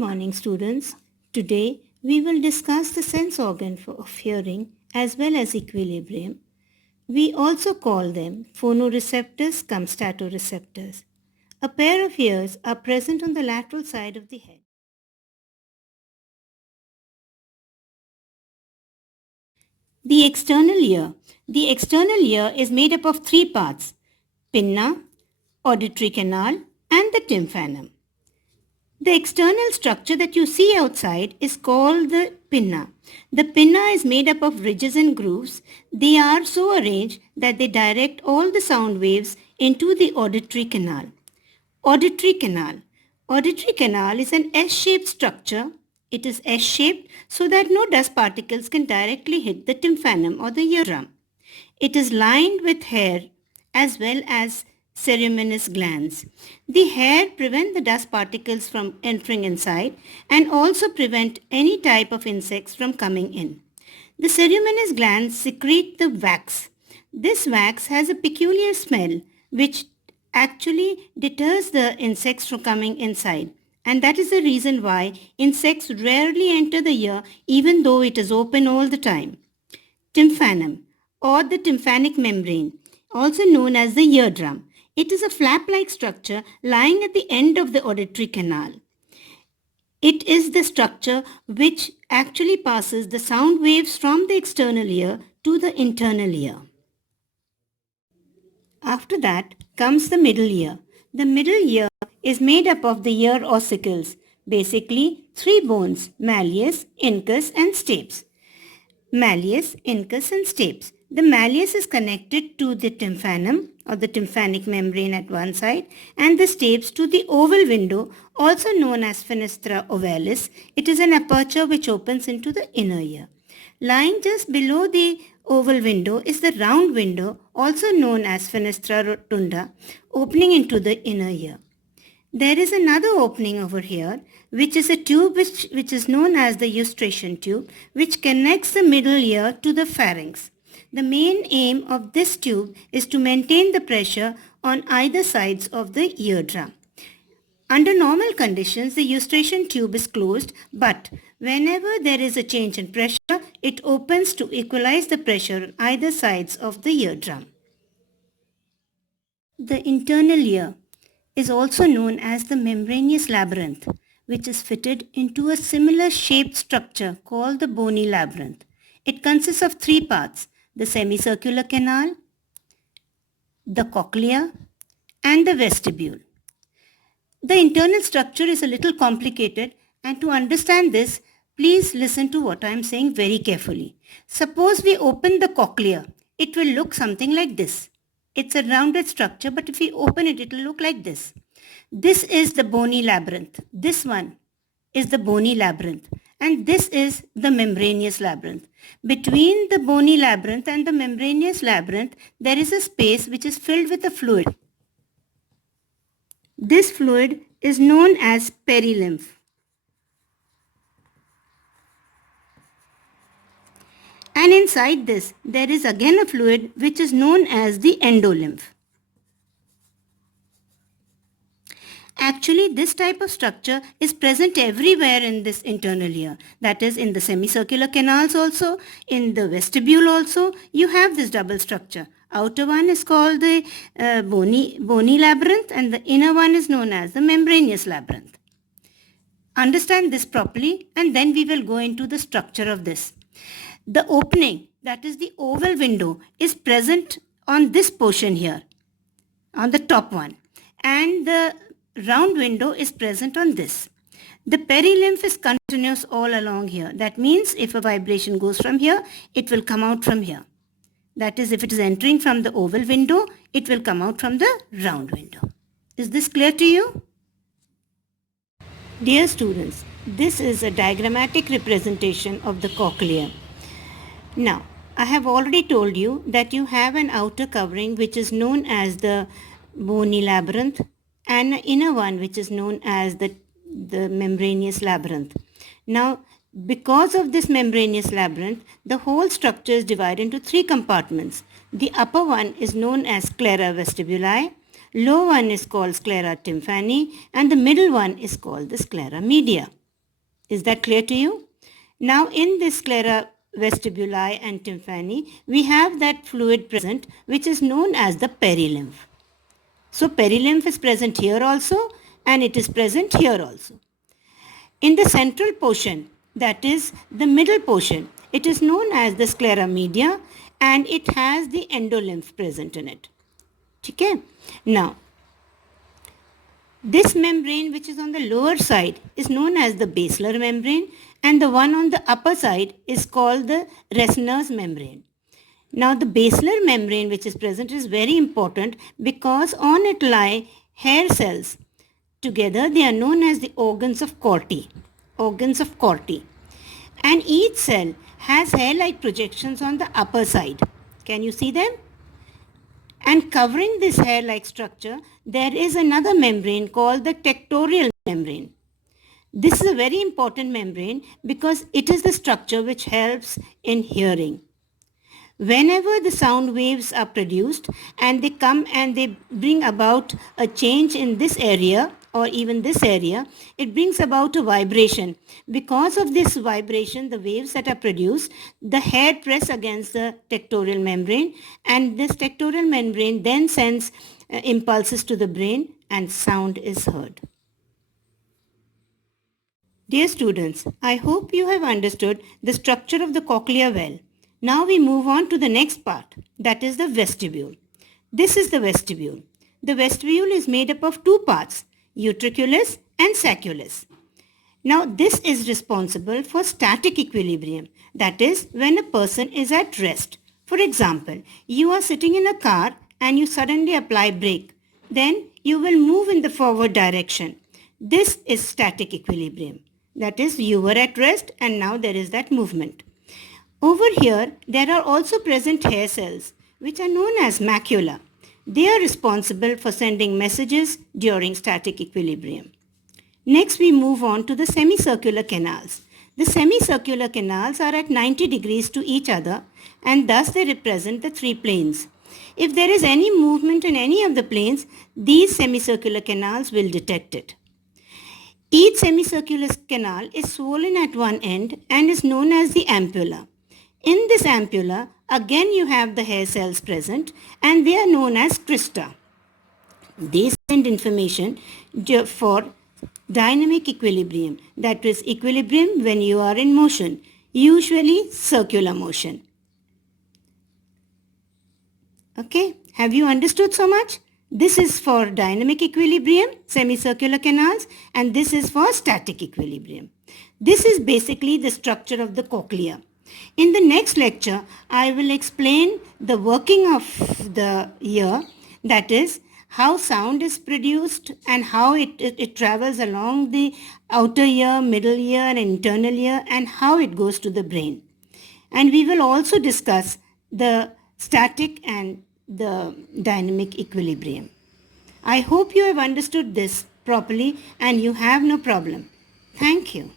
morning, students. Today, we will discuss the sense organ of hearing as well as equilibrium. We also call them phonoreceptors cum statoreceptors. A pair of ears are present on the lateral side of the head. The external ear. The external ear is made up of three parts: pinna, auditory canal, and the tympanum. The external structure that you see outside is called the pinna. The pinna is made up of ridges and grooves. They are so arranged that they direct all the sound waves into the auditory canal. Auditory canal. Auditory canal is an S-shaped structure. It is S-shaped so that no dust particles can directly hit the tympanum or the eardrum. It is lined with hair as well as ceruminous glands. The hair prevent the dust particles from entering inside and also prevent any type of insects from coming in. The ceruminous glands secrete the wax. This wax has a peculiar smell which actually deters the insects from coming inside. And that is the reason why insects rarely enter the ear even though it is open all the time. Tympanum or the tympanic membrane, also known as the eardrum. It is a flap-like structure lying at the end of the auditory canal. It is the structure which actually passes the sound waves from the external ear to the internal ear. After that comes the middle ear. The middle ear is made up of the ear ossicles, basically three bones: malleus, incus and stapes. Malleus, incus and stapes. The malleus is connected to the tympanum or the tympanic membrane at one side and the stapes to the oval window, also known as fenestra ovalis. It is an aperture which opens into the inner ear. Lying just below the oval window is the round window, also known as fenestra rotunda, opening into the inner ear. There is another opening over here, which is a tube which is known as the eustration tube, which connects the middle ear to the pharynx. The main aim of this tube is to maintain the pressure on either sides of the eardrum. Under normal conditions, the eustration tube is closed, but whenever there is a change in pressure, it opens to equalize the pressure on either sides of the eardrum. The internal ear is also known as the membranous labyrinth, which is fitted into a similar shaped structure called the bony labyrinth. It consists of three parts: the semicircular canal, the cochlea, and the vestibule. The internal structure is a little complicated, and to understand this, please listen to what I am saying very carefully. Suppose we open the cochlea. It will look something like this. It's a rounded structure, but if we open it, it will look like this. This is the bony labyrinth. This one is the bony labyrinth. And this is the membranous labyrinth. Between the bony labyrinth and the membranous labyrinth, there is a space which is filled with a fluid. This fluid is known as perilymph. And inside this, there is again a fluid which is known as the endolymph. Actually, this type of structure is present everywhere in this internal ear. That is, in the semicircular canals also, in the vestibule also, you have this double structure. Outer one is called the bony labyrinth and the inner one is known as the membranous labyrinth. Understand this properly and then we will go into the structure of this. The opening, that is the oval window, is present on this portion here, on the top one, and the round window is present on this. The perilymph is continuous all along here. That means if a vibration goes from here, it will come out from here. That is, if it is entering from the oval window, it will come out from the round window. Is this clear to you? Dear students, this is a diagrammatic representation of the cochlea. Now, I have already told you that you have an outer covering which is known as the bony labyrinth and an inner one which is known as the membranous labyrinth. Now, because of this membranous labyrinth, the whole structure is divided into three compartments. The upper one is known as sclera vestibuli, lower one is called sclera tympani, and the middle one is called the sclera media. Is that clear to you? Now in this sclera vestibuli and tympani, we have that fluid present which is known as the perilymph. So perilymph is present here also and it is present here also. In the central portion, that is the middle portion, it is known as the sclera media and it has the endolymph present in it. Okay? Now, this membrane which is on the lower side is known as the basilar membrane and the one on the upper side is called the Reissner's membrane. Now the basilar membrane which is present is very important because on it lie hair cells. Together they are known as the organs of Corti. Organs of Corti. And each cell has hair-like projections on the upper side. Can you see them? And covering this hair-like structure, there is another membrane called the tectorial membrane. This is a very important membrane because it is the structure which helps in hearing. Whenever the sound waves are produced and they come and they bring about a change in this area or even this area, it brings about a vibration. Because of this vibration, the waves that are produced, the hair press against the tectorial membrane and this tectorial membrane then sends impulses to the brain and sound is heard. Dear students, I hope you have understood the structure of the cochlea well. Now we move on to the next part, that is the vestibule. This is the vestibule. The vestibule is made up of two parts, utriculus and sacculus. Now this is responsible for static equilibrium, that is when a person is at rest. For example, you are sitting in a car and you suddenly apply brake. Then you will move in the forward direction. This is static equilibrium. That is, you were at rest and now there is that movement. Over here, there are also present hair cells, which are known as macula. They are responsible for sending messages during static equilibrium. Next, we move on to the semicircular canals. The semicircular canals are at 90 degrees to each other and thus they represent the three planes. If there is any movement in any of the planes, these semicircular canals will detect it. Each semicircular canal is swollen at one end and is known as the ampulla. In this ampulla, again you have the hair cells present and they are known as crista. They send information for dynamic equilibrium, that is equilibrium when you are in motion, usually circular motion. Okay, have you understood so much? This is for dynamic equilibrium, semicircular canals, and this is for static equilibrium. This is basically the structure of the cochlea. In the next lecture, I will explain the working of the ear, that is, how sound is produced and how it travels along the outer ear, middle ear and internal ear and how it goes to the brain. And we will also discuss the static and the dynamic equilibrium. I hope you have understood this properly and you have no problem. Thank you.